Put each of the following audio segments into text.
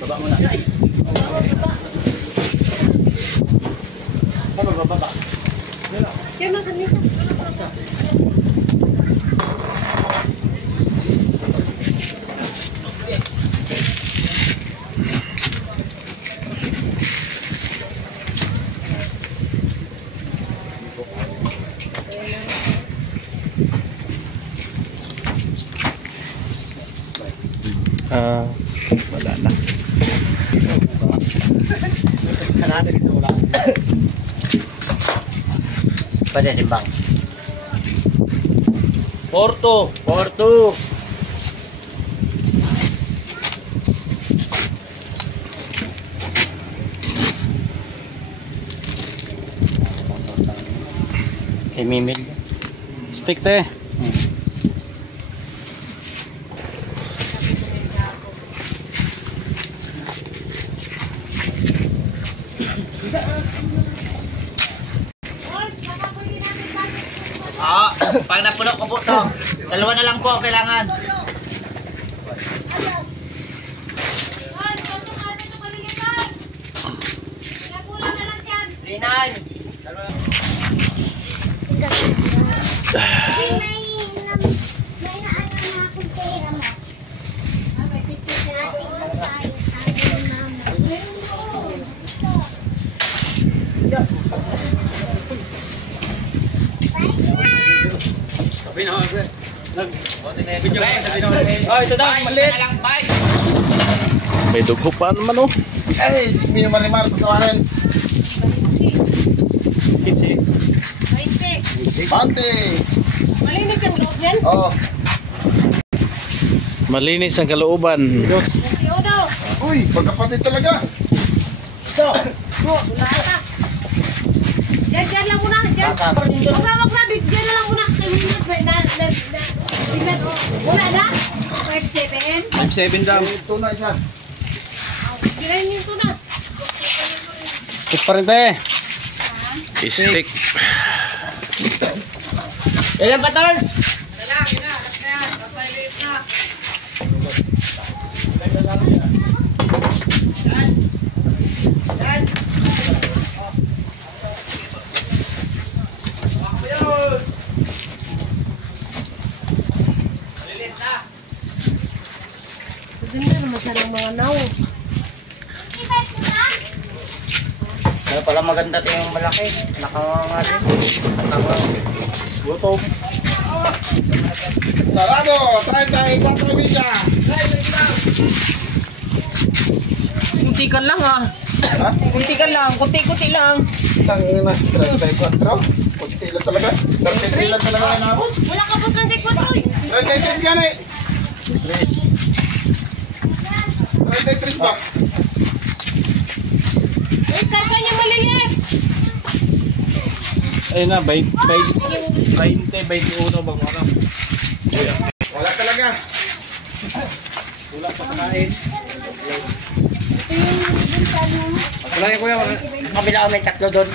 Baba muna. Baba. Yan na kanina. Wala na. Kanada dito wala. Pwede din bang? Porto. Kay Mimil. Stick te. Pag napuno ko po to, dalawa na lang po kailangan. Oh, ito daw, maliit. May dugo pa naman oh. Eh, may marimar patawarin. 20. Pante. Malinis ang loob yan. Oh. Malinis ang kalooban. Yodo. Uy, pagkapatid talaga. Wala ka. Diyan lang muna. Diyan. Huwag na. Diyan na lang muna. Wala na? 5-7? 5-7 daw. Ito na isa. Girahin nyo ito na. Stick pa rin te. Stick. Ilan pa tol? Wala. Kapaliit na. Ganda naman siya ng mga naw. Kaya pala maganda ito yung malaki. Gutom. Sarado, 34 milla. Kuntikan lang ah. Ha? Kuntikan lang. Kunti lang. Tangin na, 34. Kunti lang talaga. 33 lang talaga ang nabot. Wala ka po 34. 33 yan eh. 33 ba? Karga niya maliit. Ayun na, 20 uno bang ano? Wala talaga. Wala pa sa kain. Wala yung kuya. Kabila may tatlo doon.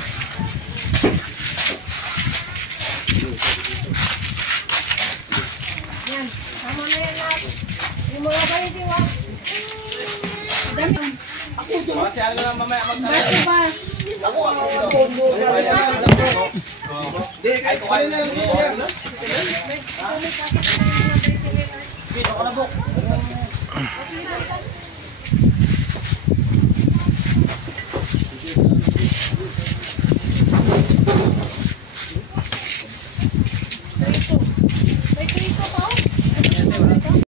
Yan. Tama na yan lahat. Yung mga balit yung wak. Dami. Kasi ano lang mamaya Basta ba? Ako. Di, kahit kumain na lang. Dito ka na buk.